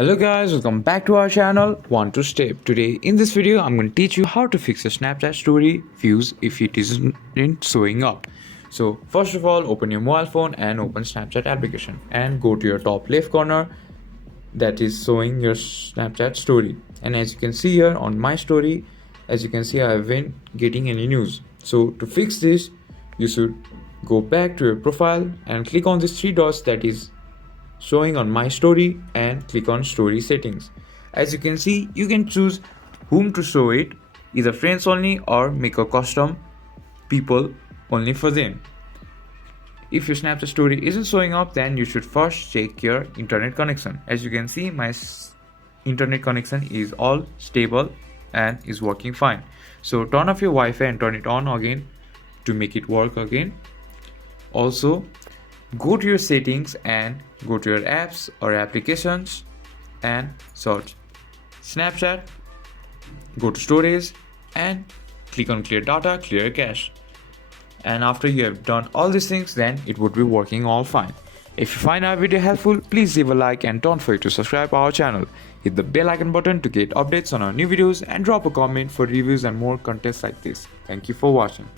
Hello guys, welcome back to our channel One to Step. Today in this video I'm going to teach you how to fix your Snapchat story views if it isn't showing up. So first of all, open your mobile phone and open Snapchat application and go to your top left corner that is showing your Snapchat story. And as you can see here on my story, as you can see I haven't getting any news. So to fix this, you should go back to your profile and click on these three dots that is showing on my story and click on story settings. As you can see, you can choose whom to show it, either friends only or make a custom people only for them. If your Snapchat story isn't showing up, then you should first check your internet connection. As you can see, my internet connection is all stable and is working fine. So turn off your Wi-Fi and turn it on again to make it work again. Also, go to your settings and go to your apps or applications and search Snapchat, go to storage and click on clear data, clear cache. And after you have done all these things, then it would be working all fine. If you find our video helpful, please leave a like and don't forget to subscribe our channel. Hit the bell icon button to get updates on our new videos and drop a comment for reviews and more contents like this. Thank you for watching.